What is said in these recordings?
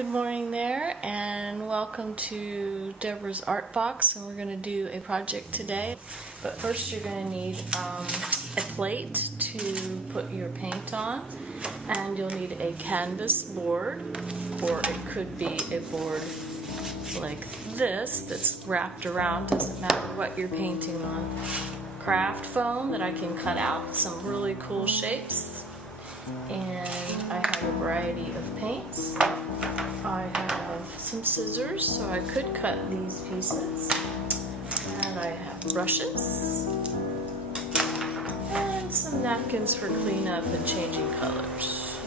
Good morning there, and welcome to Debra's Art Box, and we're going to do a project today. But first you're going to need a plate to put your paint on, and you'll need a canvas board, or it could be a board like this that's wrapped around, doesn't matter what you're painting on. Craft foam that I can cut out some really cool shapes, and I have a variety of paints. I have some scissors so I could cut these pieces, and I have brushes and some napkins for cleanup and changing colors.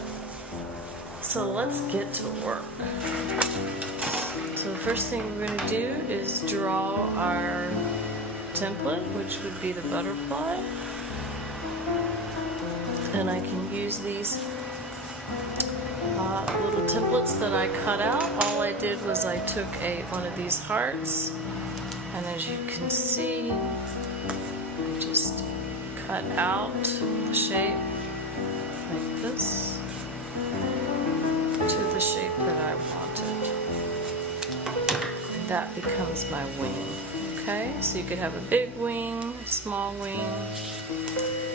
So let's get to work. So the first thing we're going to do is draw our template, which would be the butterfly, and I can use these little templates that I cut out. All I did was I took one of these hearts, and as you can see, I just cut out the shape like this to the shape that I wanted. And that becomes my wing. Okay, so you could have a big wing, a small wing.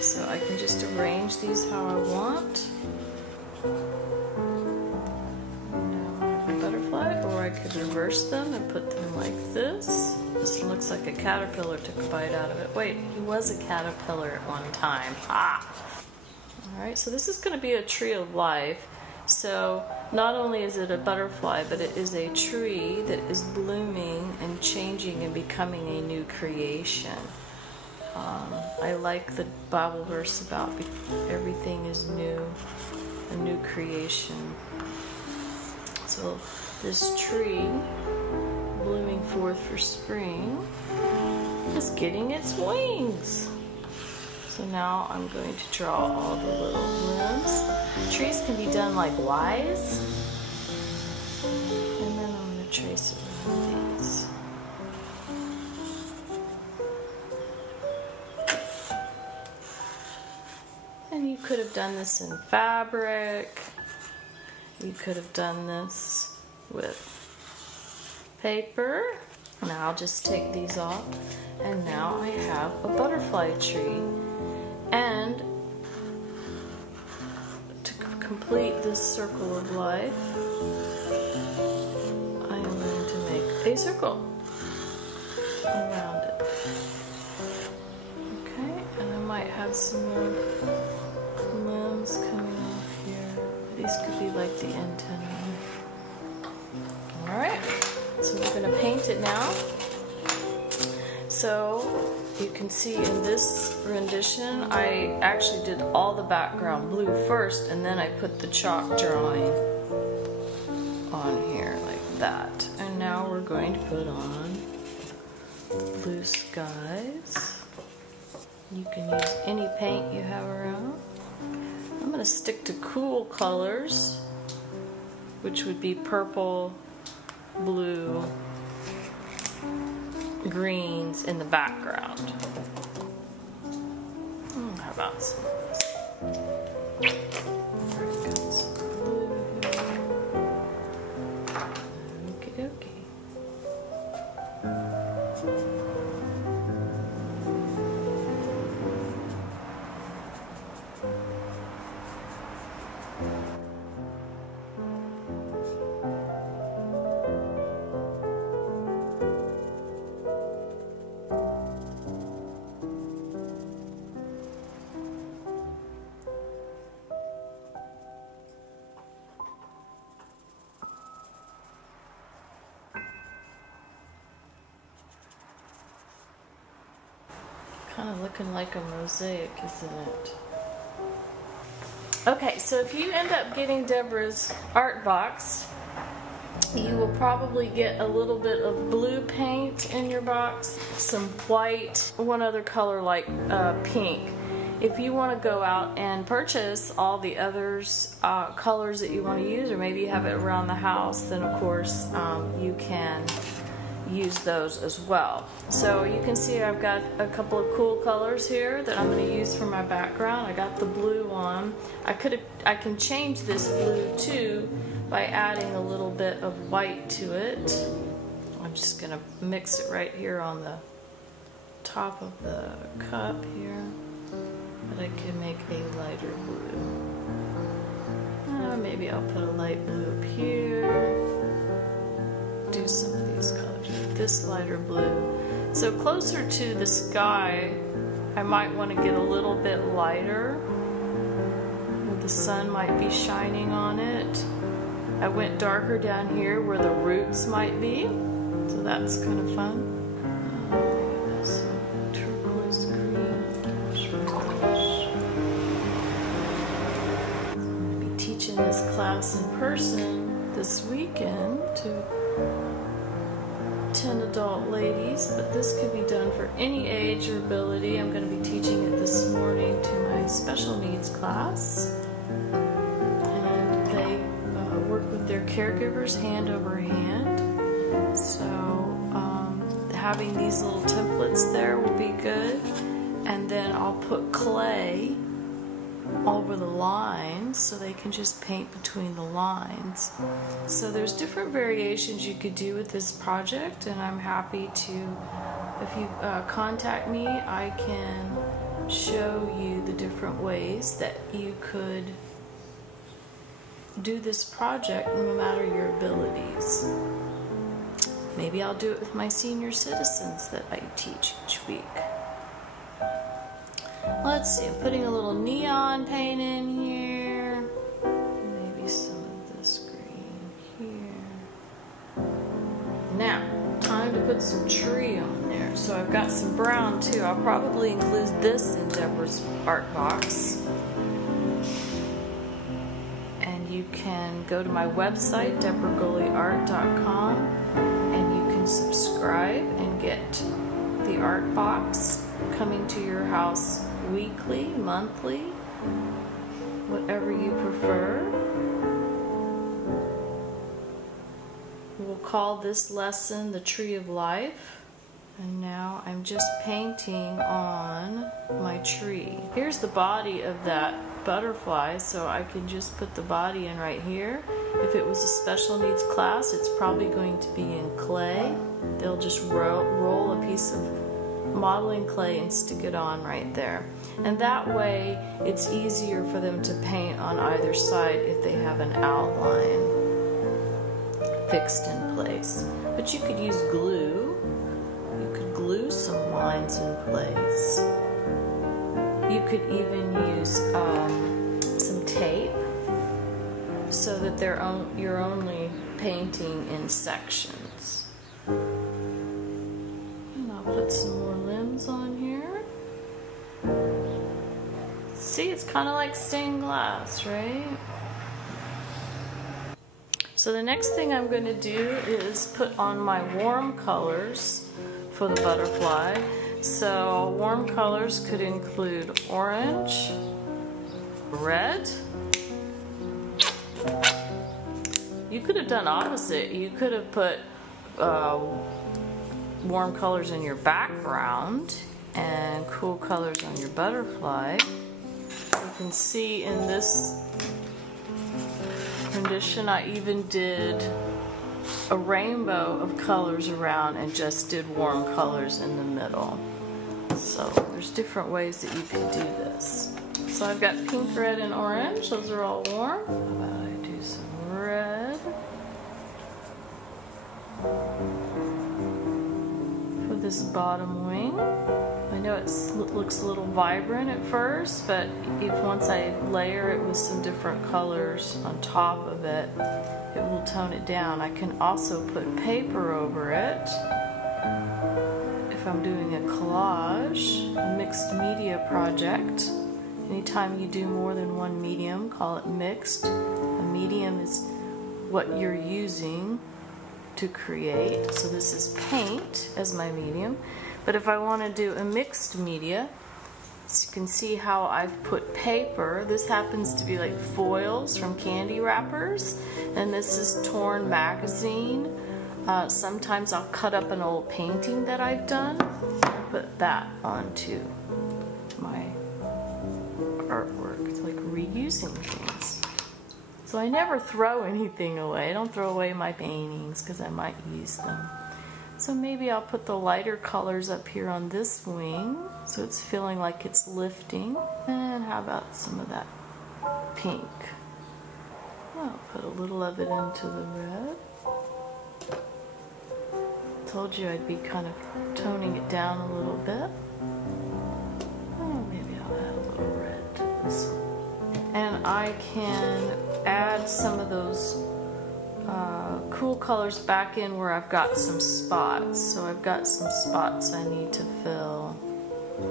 So I can just arrange these how I want. Or I could reverse them and put them like this. This one looks like a caterpillar took a bite out of it. Wait, he was a caterpillar at one time. Alright, so this is going to be a tree of life. So not only is it a butterfly, but it is a tree that is blooming and changing and becoming a new creation. I like the Bible verse about everything is new, a new creation. So this tree, blooming forth for spring, is getting its wings. So now I'm going to draw all the little limbs. Trees can be done like Y's, and then I'm going to trace it with these. And you could have done this in fabric. You could have done this with paper. Now I'll just take these off, and now I have a butterfly tree. And to complete this circle of life, I am going to make a circle around it. Okay, and I might have some more limbs coming off here. These could be like the antennae. Alright, so we're going to paint it now. So you can see in this rendition, I actually did all the background blue first, and then I put the chalk drawing on here like that. And now we're going to put on blue skies. You can use any paint you have around. I'm going to stick to cool colors, which would be purple, blue, greens in the background. How about some blue? Okie dokie. Kind of looking like a mosaic, isn't it? Okay, so if you end up getting Debra's art box, you will probably get a little bit of blue paint in your box, some white, one other color like pink. If you want to go out and purchase all the others colors that you want to use, or maybe you have it around the house, then of course you can use those as well. So you can see I've got a couple of cool colors here that I'm going to use for my background. I got the blue one. I can change this blue to by adding a little bit of white to it. I'm just going to mix it right here on the top of the cup here. But I can make a lighter blue. Maybe I'll put a light blue up here. Do some of these colors with this lighter blue. So closer to the sky, I might want to get a little bit lighter, where the sun might be shining on it. I went darker down here where the roots might be, so that's kind of fun. Turquoise green. I'm going to be teaching this class in person this weekend to 10 adult ladies, but this could be done for any age or ability. I'm going to be teaching it this morning to my special needs class, and they work with their caregivers hand over hand. So having these little templates there will be good, and then I'll put clay over the lines so they can just paint between the lines. So there's different variations you could do with this project, and I'm happy to, if you contact me, I can show you the different ways that you could do this project no matter your abilities. Maybe I'll do it with my senior citizens that I teach each week. Let's see, I'm putting a little neon paint in here. Maybe some of this green here. Now, time to put some tree on there. So I've got some brown too. I'll probably include this in Debra's art box. And you can go to my website, debragoliart.com, and you can subscribe and get the art box coming to your house weekly, monthly, whatever you prefer. We'll call this lesson the Tree of Life. And now I'm just painting on my tree. Here's the body of that butterfly, so I can just put the body in right here. If it was a special needs class, it's probably going to be in clay. They'll just roll a piece of modeling clay and stick it on right there. And that way it's easier for them to paint on either side if they have an outline fixed in place. But you could use glue. You could glue some lines in place. You could even use some tape so that you're only painting in sections. And I'll put some more limbs on here. See, it's kind of like stained glass, right? So the next thing I'm going to do is put on my warm colors for the butterfly. So warm colors could include orange, red. You could have done opposite. You could have put warm colors in your background and cool colors on your butterfly. You can see in this rendition I even did a rainbow of colors around and just did warm colors in the middle. So there's different ways that you can do this. So I've got pink, red, and orange. Those are all warm. How about I do some red for this bottom wing. I know it looks a little vibrant at first, but if once I layer it with some different colors on top of it, it will tone it down. I can also put paper over it if I'm doing a collage, a mixed media project. Anytime you do more than one medium, call it mixed. A medium is what you're using to create. So this is paint as my medium. But if I want to do a mixed media, so you can see how I've put paper. This happens to be like foils from candy wrappers, and this is torn magazine. Sometimes I'll cut up an old painting that I've done and put that onto my artwork. It's like reusing things. So I never throw anything away. I don't throw away my paintings because I might use them. So maybe I'll put the lighter colors up here on this wing so it's feeling like it's lifting. And how about some of that pink? I'll put a little of it into the red. Told you I'd be kind of toning it down a little bit. Oh, maybe I'll add a little red to this. And I can add some of those cool colors back in where I've got some spots. So I've got some spots I need to fill. I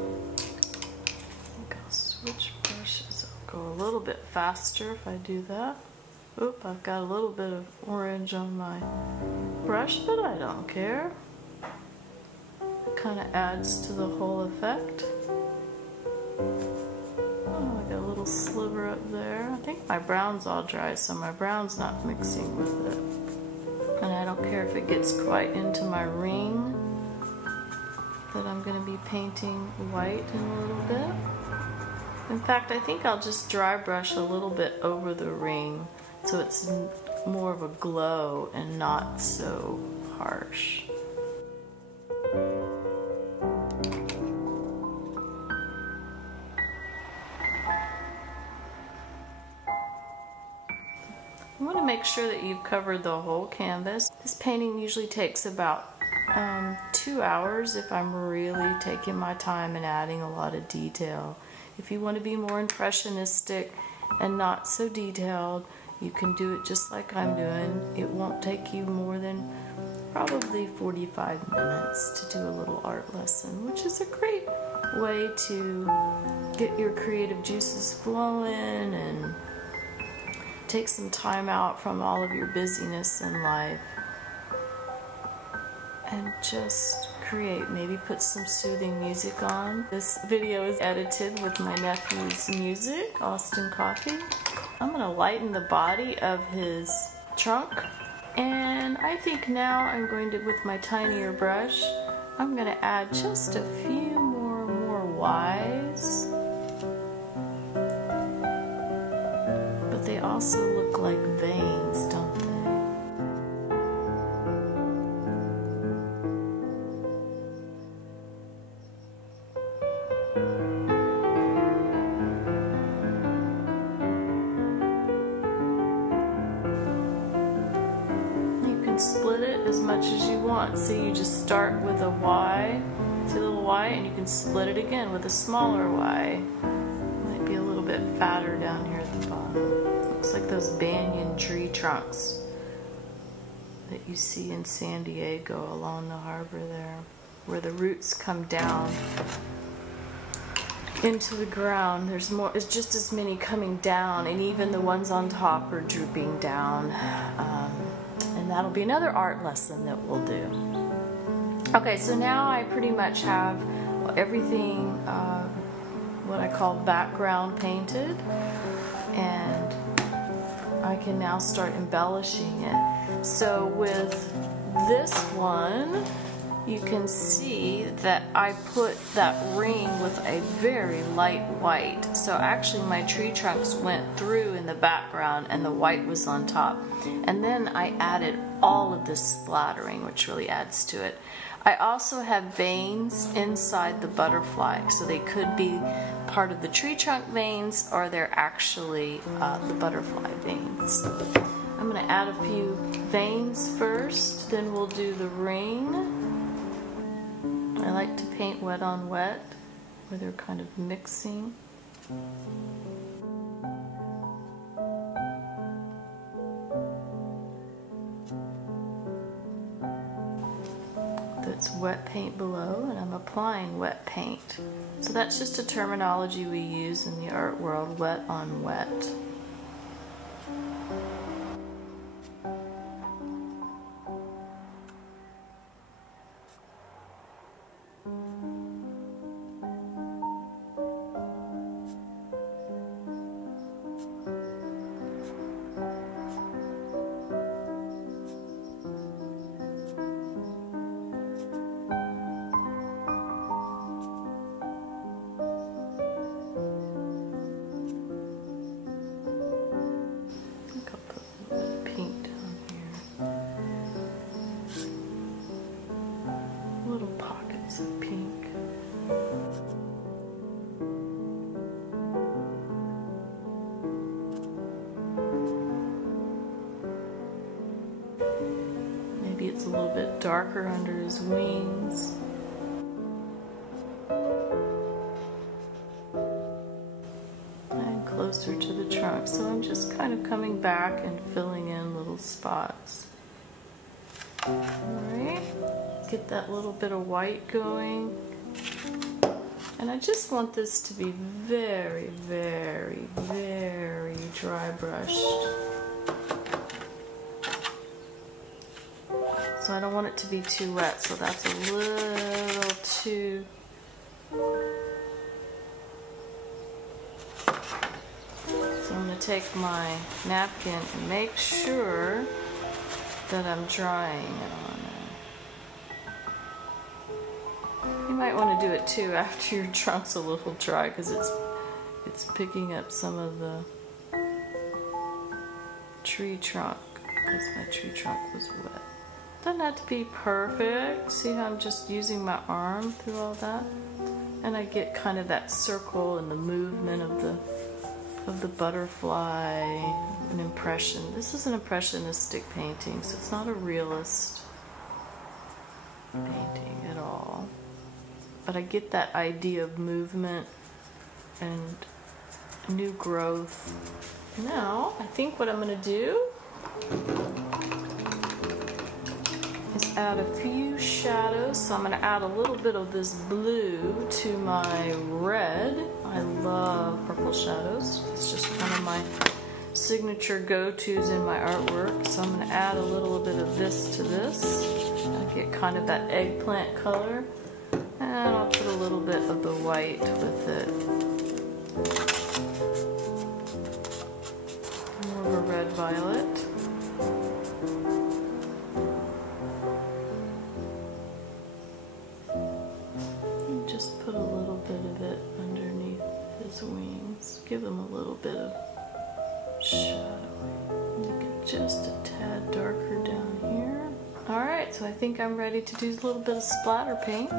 think I'll switch brushes. I'll go a little bit faster if I do that. Oop, I've got a little bit of orange on my brush, but I don't care. It kind of adds to the whole effect. Oh, I got a little sliver up there. I think my brown's all dry, so my brown's not mixing with it. And I don't care if it gets quite into my ring that I'm going to be painting white in a little bit. In fact, I think I'll just dry brush a little bit over the ring so it's more of a glow and not so harsh. You want to make sure that you've covered the whole canvas. This painting usually takes about 2 hours if I'm really taking my time and adding a lot of detail. If you want to be more impressionistic and not so detailed, you can do it just like I'm doing. It won't take you more than probably 45 minutes to do a little art lesson, which is a great way to get your creative juices flowing and take some time out from all of your busyness in life and just create. Maybe put some soothing music on. This video is edited with my nephew's music, Austin Coffee. I'm going to lighten the body of his trunk, and I think now I'm going to, with my tinier brush, I'm going to add just a few more Ys. But they also look like veins, don't they? Split it as much as you want. See, you just start with a Y, see a little Y, and you can split it again with a smaller Y. Might be a little bit fatter down here at the bottom. Looks like those banyan tree trunks that you see in San Diego along the harbor there, where the roots come down into the ground. There's more, it's just as many coming down, and even the ones on top are drooping down. And that'll be another art lesson that we'll do. Okay, so now I pretty much have everything, what I call background painted, and I can now start embellishing it. So with this one, you can see that I put that ring with a very light white. So actually my tree trunks went through in the background and the white was on top. And then I added all of this splattering, which really adds to it. I also have veins inside the butterfly, so they could be part of the tree trunk veins or they're actually the butterfly veins. I'm going to add a few veins first, then we'll do the ring. I like to paint wet on wet, where they're kind of mixing. That's wet paint below, and I'm applying wet paint. So that's just a terminology we use in the art world, wet on wet. gets a little bit darker under his wings. And closer to the trunk. So I'm just kind of coming back and filling in little spots. Alright, get that little bit of white going. And I just want this to be very, very, very dry brushed. So I don't want it to be too wet, so that's a little too... So I'm going to take my napkin and make sure that I'm drying it on there. You might want to do it too after your trunk's a little dry, because it's picking up some of the tree trunk, because my tree trunk was wet. Doesn't have to be perfect. See how I'm just using my arm through all that? And I get kind of that circle and the movement of the butterfly, an impression. This is an impressionistic painting, so it's not a realist painting at all. But I get that idea of movement and new growth. Now, I think what I'm going to do is add a few shadows. So I'm going to add a little bit of this blue to my red. I love purple shadows. It's just one of my signature go-tos in my artwork. So I'm going to add a little bit of this to this. I get kind of that eggplant color. And I'll put a little bit of the white with it. More of a red-violet. And just put a little bit of it underneath his wings. Give him a little bit of shadowing. Make it just a tad darker down here. Alright, so I think I'm ready to do a little bit of splatter paint.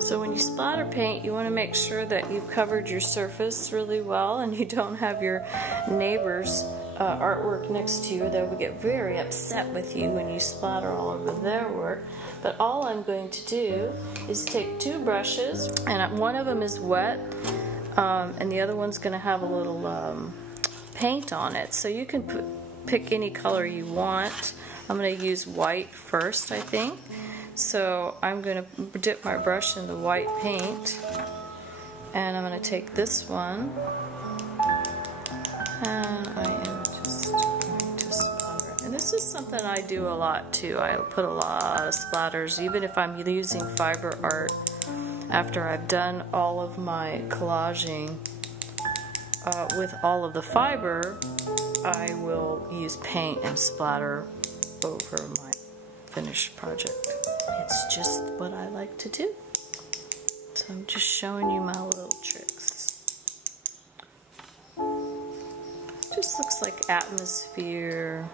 So when you splatter paint, you want to make sure that you've covered your surface really well and you don't have your neighbor's artwork next to you. They will get very upset with you when you splatter all over their work. But all I'm going to do is take two brushes, and one of them is wet, and the other one's going to have a little paint on it. So you can pick any color you want. I'm going to use white first, I think. So I'm going to dip my brush in the white paint, and I'm going to take this one, and I am just going to splatter it. And this is something I do a lot too. I put a lot of splatters, even if I'm using fiber art. After I've done all of my collaging with all of the fiber, I will use paint and splatter over my finished project. It's just what I like to do. So I'm just showing you my little tricks. Just looks like atmosphere.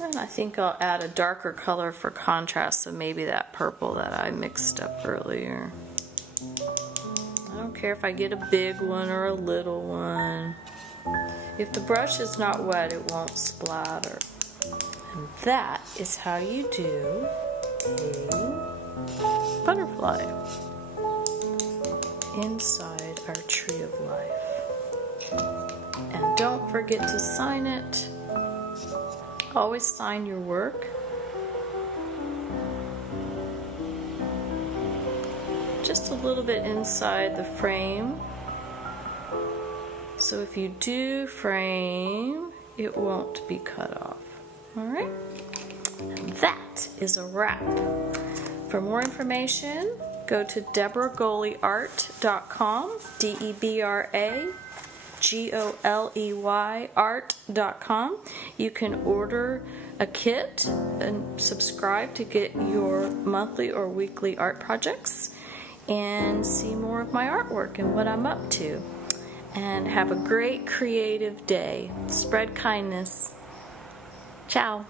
And I think I'll add a darker color for contrast, so maybe that purple that I mixed up earlier. I don't care if I get a big one or a little one. If the brush is not wet, it won't splatter. And that is how you do a butterfly inside our tree of life. And don't forget to sign it. Always sign your work. Just a little bit inside the frame. So if you do frame, it won't be cut off. Alright? And that is a wrap. For more information, go to debragoleyart.com, DebraGoley art.com. You can order a kit and subscribe to get your monthly or weekly art projects and see more of my artwork and what I'm up to. And have a great creative day. Spread kindness. Ciao.